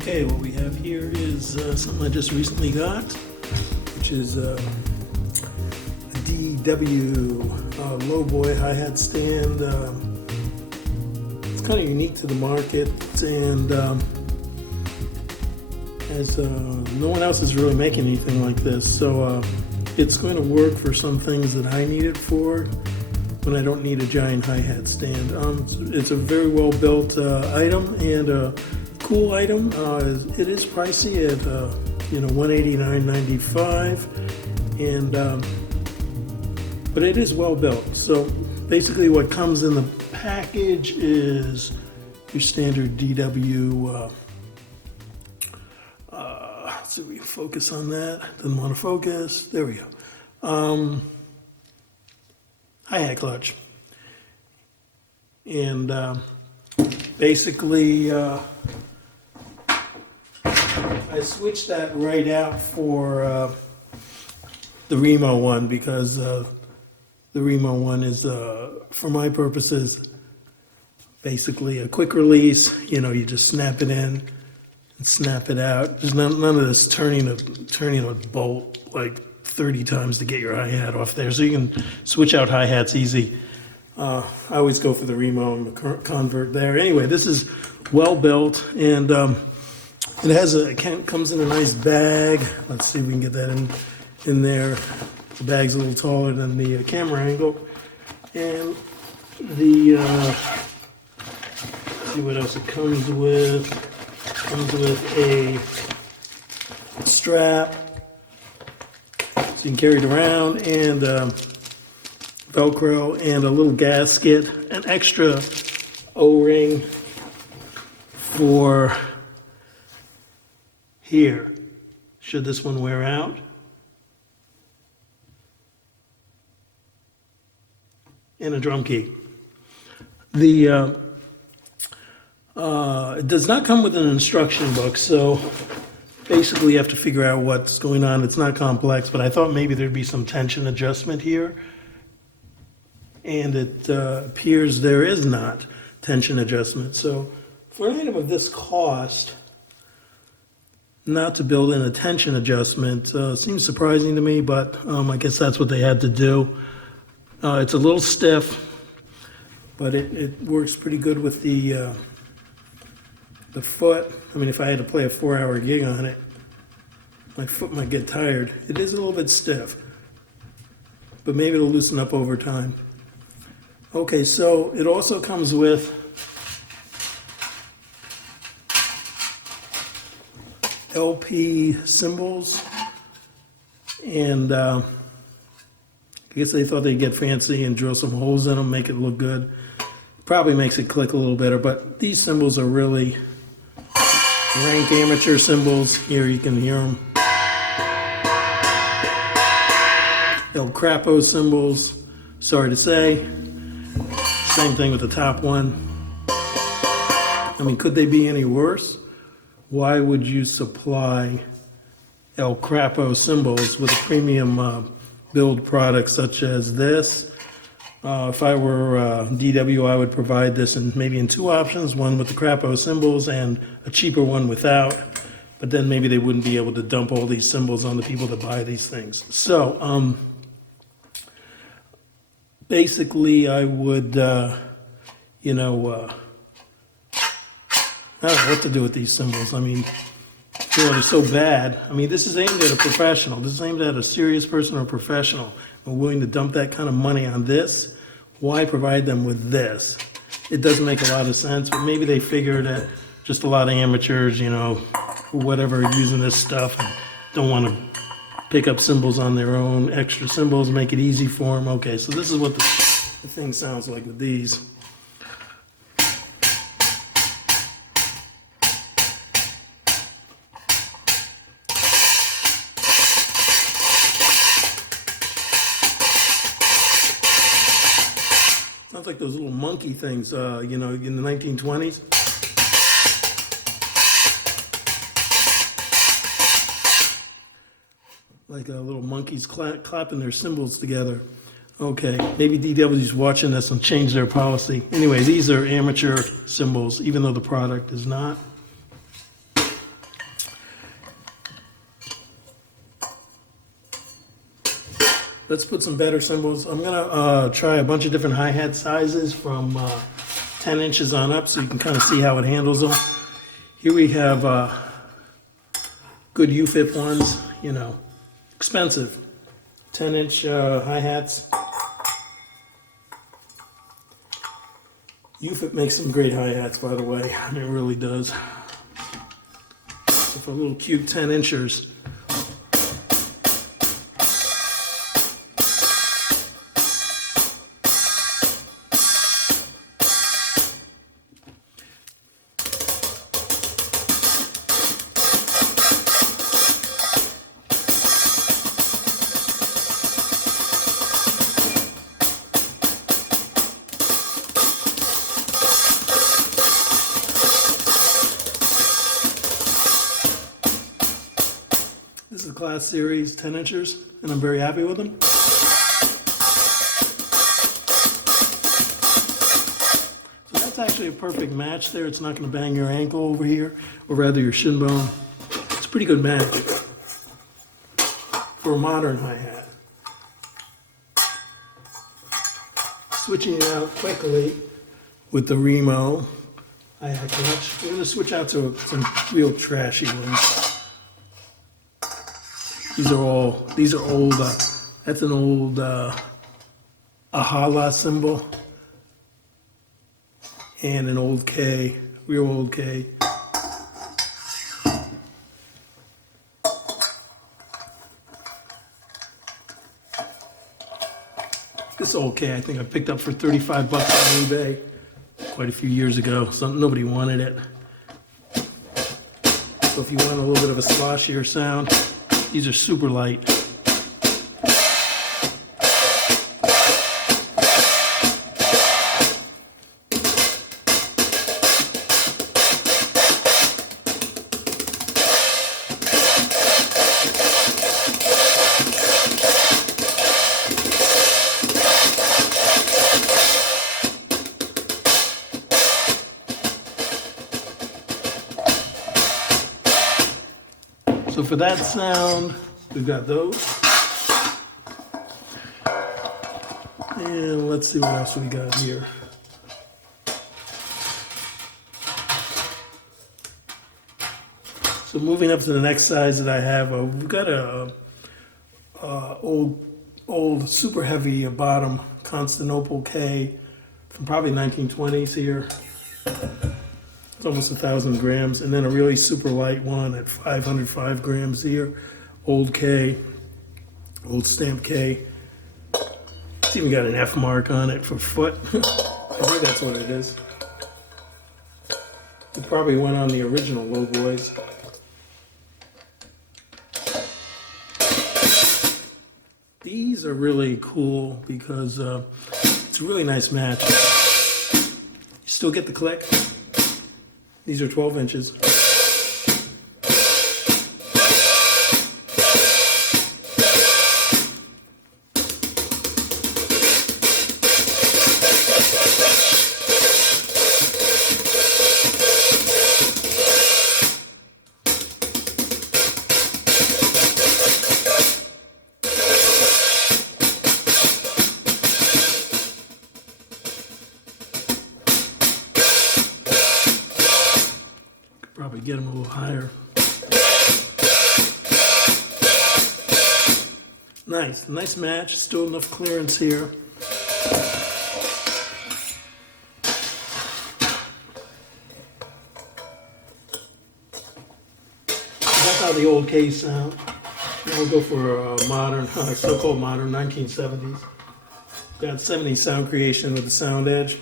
Okay, what we have here is something I just recently got, which is a DW lowboy hi-hat stand. It's kind of unique to the market, and as no one else is really making anything like this, so it's going to work for some things that I need it for when I don't need a giant hi-hat stand. It's a very well built item and a cool item. It is pricey at $189.95, and but it is well built. So basically, what comes in the package is your standard DW. Let's see if we can focus on that. Doesn't want to focus. There we go. Hi-hat clutch. And basically, I switched that right out for the Remo one because the Remo one is, for my purposes, basically a quick release. You know, you just snap it in and snap it out. There's none of this turning a bolt like 30 times to get your hi-hat off there. So you can switch out hi-hats easy. I always go for the Remo and the convert there. Anyway, this is well built, and it comes in a nice bag. Let's see if we can get that in there. The bag's a little taller than the camera angle. And let's see what else it comes with. It comes with a strap, so you can carry it around, and Velcro, and a little gasket, an extra O-ring for here, should this one wear out. And a drum key. It does not come with an instruction book, so basically you have to figure out what's going on. It's not complex, but I thought maybe there'd be some tension adjustment here. And it appears there is not tension adjustment. So for an item of this cost, not to build in a tension adjustment seems surprising to me, but I guess that's what they had to do. It's a little stiff, but it works pretty good with the foot. I mean, if I had to play a 4-hour gig on it, my foot might get tired. It is a little bit stiff, but maybe it'll loosen up over time. Okay, so it also comes with LP cymbals, and I guess they thought they'd get fancy and drill some holes in them, make it look good. Probably makes it click a little better, but these cymbals are really rank amateur cymbals. Here you can hear them. El Crapo cymbals, sorry to say. Same thing with the top one. I mean, could they be any worse? Why would you supply El Crapo cymbals with a premium build product such as this? If I were DW, I would provide this maybe in two options, one with the Crapo cymbals and a cheaper one without, but then maybe they wouldn't be able to dump all these cymbals on the people that buy these things. So basically I would, I don't know what to do with these cymbals. I mean, they're so bad. I mean, this is aimed at a professional. This is aimed at a serious person or a professional. I'm willing to dump that kind of money on this. Why provide them with this? It doesn't make a lot of sense, but maybe they figure that just a lot of amateurs, whatever, are using this stuff and don't want to pick up cymbals on their own, extra cymbals, make it easy for them. Okay, so this is what the thing sounds like with these. Sounds like those little monkey things, in the 1920s. Like little monkeys clapping their cymbals together. Okay, maybe DW's watching this and change their policy. Anyway, these are amateur cymbals, even though the product is not. let's put some better cymbals. I'm gonna try a bunch of different hi-hat sizes from 10 inches on up so you can kind of see how it handles them. Here we have good Ufit ones, you know, expensive. 10-inch hi-hats. Ufit makes some great hi-hats, by the way. It really does. So for little cute 10-inchers. This is the Class Series 10 inchers, and I'm very happy with them. So that's actually a perfect match there. It's not going to bang your ankle over here, or rather your shin bone. It's a pretty good match for a modern hi-hat. Switching it out quickly with the Remo hi-hat clutch. We're going to switch out to some real trashy ones. These are old, that's an old HH cymbal and an old K, real old K. This old K I think I picked up for 35 bucks on eBay quite a few years ago. Nobody wanted it. So if you want a little bit of a sloshier sound, these are super light. So for that sound, we've got those. And let's see what else we got here. So moving up to the next size that I have, we've got a old super heavy bottom Constantinople K from probably 1920s here. It's almost 1,000 grams, and then a really super light one at 505 grams here. Old K, old stamp K. It's even got an F mark on it for foot. I think that's what it is. It probably went on the original low boys. These are really cool because it's a really nice match. You still get the click. These are 12 inches. Probably get them a little higher. Nice match. Still enough clearance here. That's how the old K sound. Now we'll go for a modern, so-called modern 1970s. Got 70s sound creation with the Sound Edge.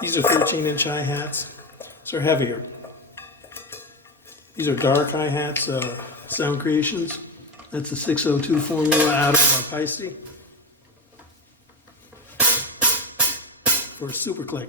These are 13-inch hi-hats. So they're heavier. These are dark hi-hats, Sound Creations. That's a 602 formula out of Feisty for a super click.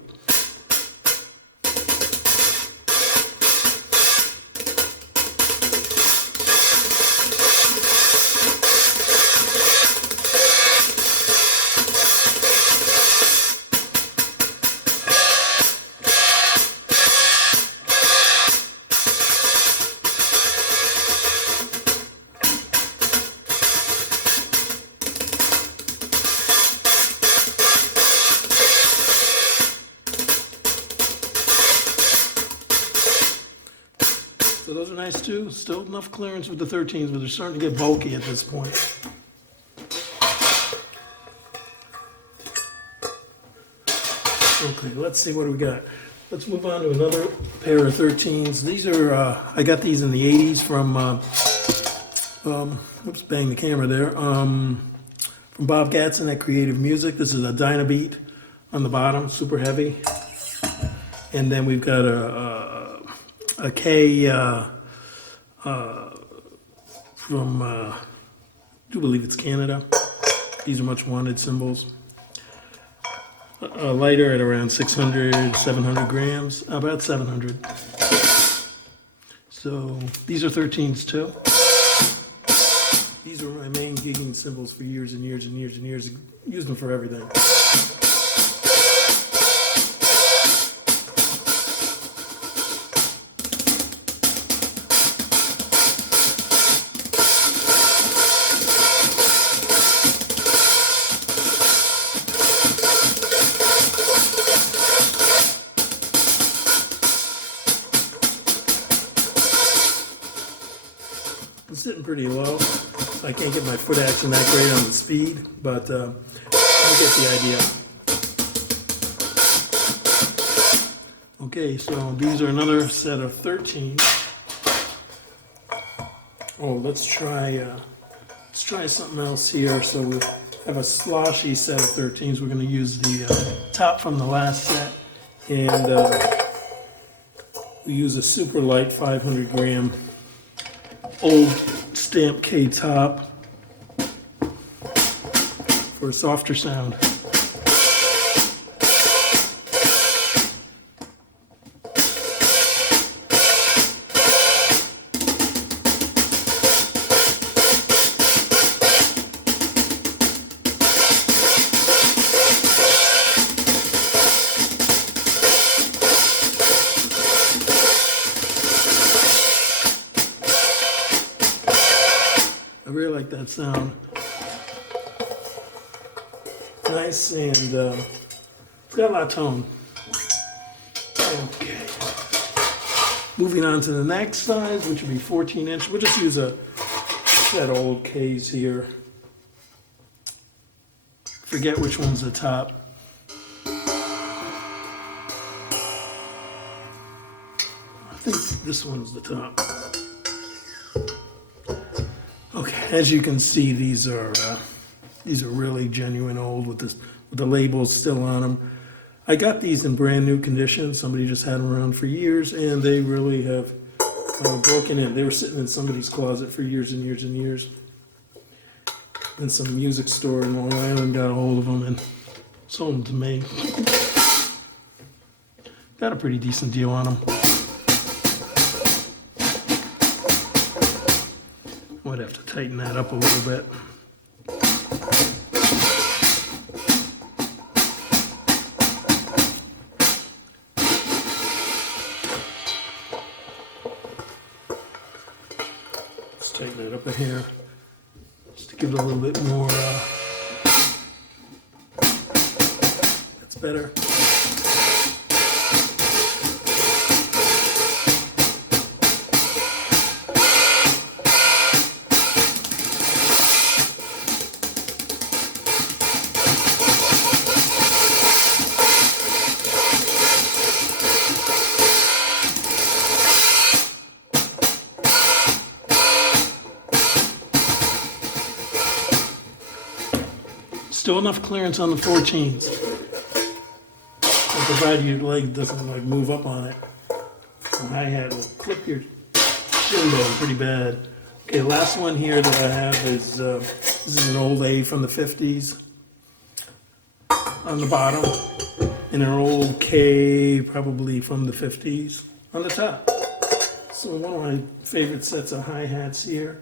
So those are nice too. Still enough clearance with the 13s, but they're starting to get bulky at this point. Okay, let's see what we got. Let's move on to another pair of 13s. These are, I got these in the 80s from, oops, bang the camera there, from Bob Gatson at Creative Music. This is a Dyna beat on the bottom, super heavy. And then we've got a K from, I do believe it's Canada. These are much wanted cymbals. A lighter at around 600, 700 grams, about 700. So these are 13s too. These were my main gigging cymbals for years and years and years and years. Used them for everything. I'm sitting pretty low. I can't get my foot action that great on the speed, but you get the idea. Okay, so these are another set of 13. Oh, let's try something else here. So we have a sloshy set of 13s. We're going to use the top from the last set, and we use a super light 500 gram old stamp K top for a softer sound. I really like that sound. Nice, and it's got a lot of tone. Okay. Moving on to the next size, which would be 14-inch. We'll just use a set of old Ks here. Forget which one's the top. I think this one's the top. Okay, as you can see, these are really genuine old with the labels still on them. I got these in brand new condition. Somebody just had them around for years, and they really have broken in. They were sitting in somebody's closet for years and years and years. And some music store in Long Island got a hold of them and sold them to me. Got a pretty decent deal on them. Might have to tighten that up a little bit. Let's tighten that up a hair, just to give it a little bit more, that's better. Still enough clearance on the 14s. Provided your leg doesn't like move up on it. The hi-hat will clip your shin bone pretty bad. Okay, last one here that I have is this is an old A from the 50s on the bottom, and an old K probably from the 50s on the top. So one of my favorite sets of hi-hats here.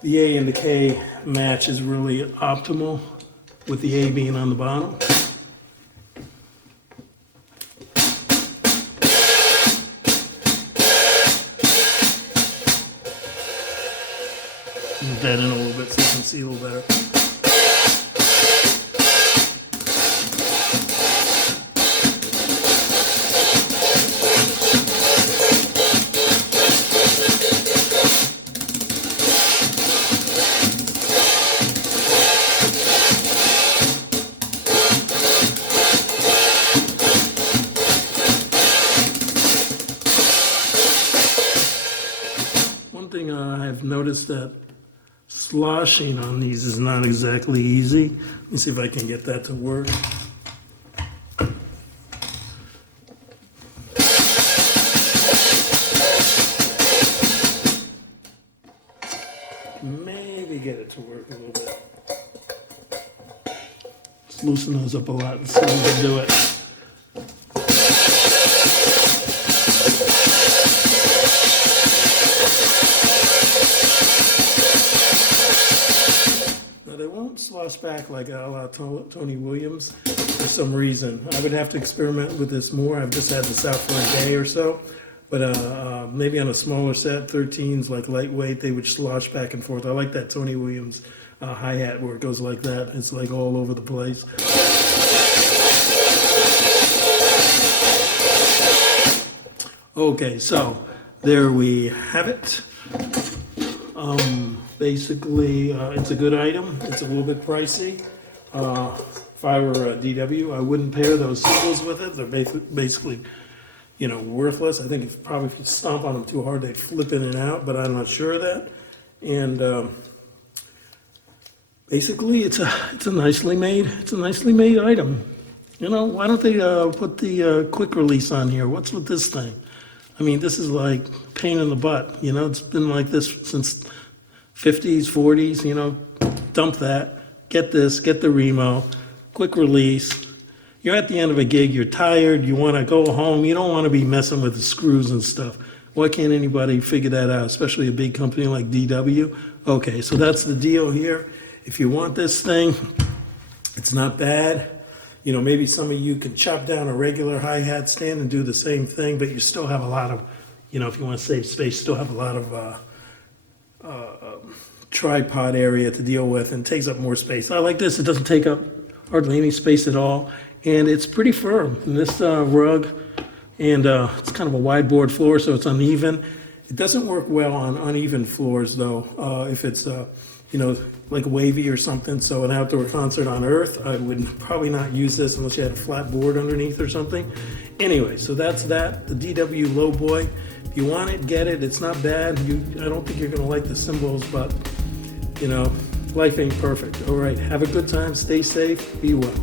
The A and the K match is really optimal, with the A being on the bottom. Move that in a little bit so you can see a little better. thing I've noticed that sloshing on these is not exactly easy. Let me see if I can get that to work. Maybe get it to work a little bit. Let's loosen those up a lot and see if we can do it. Now they won't slosh back like a la Tony Williams for some reason. I would have to experiment with this more. I've just had this out for a day or so. But maybe on a smaller set, 13s, like lightweight, they would slosh back and forth. I like that Tony Williams hi-hat where it goes like that. It's like all over the place. Okay, so there we have it. Basically, it's a good item. It's a little bit pricey. If I were a DW, I wouldn't pair those cymbals with it. They're basically, you know, worthless. I think if you stomp on them too hard, they'd flip in and out, but I'm not sure of that. And basically, it's a nicely made item. You know, why don't they put the quick release on here? What's with this thing? I mean, this is like pain in the butt. You know, it's been like this since 50s, 40s. You know, dump that. Get this. Get the Remo. Quick release. You're at the end of a gig, you're tired, you want to go home, you don't want to be messing with the screws and stuff. Why can't anybody figure that out, especially a big company like DW? Okay, so that's the deal here. If you want this thing, it's not bad. You know, maybe some of you could chop down a regular hi-hat stand and do the same thing, but you still have a lot of, you know, if you want to save space, still have a lot of tripod area to deal with and takes up more space. I like this, it doesn't take up hardly any space at all. And it's pretty firm in this rug, and it's kind of a wide board floor, so it's uneven. It doesn't work well on uneven floors, though, if it's, you know, like wavy or something. So an outdoor concert on earth, I would probably not use this unless you had a flat board underneath or something. Anyway, so that's that, the DW Lowboy. If you want it, get it. It's not bad. I don't think you're going to like the cymbals, but, you know, life ain't perfect. All right, have a good time. Stay safe. Be well.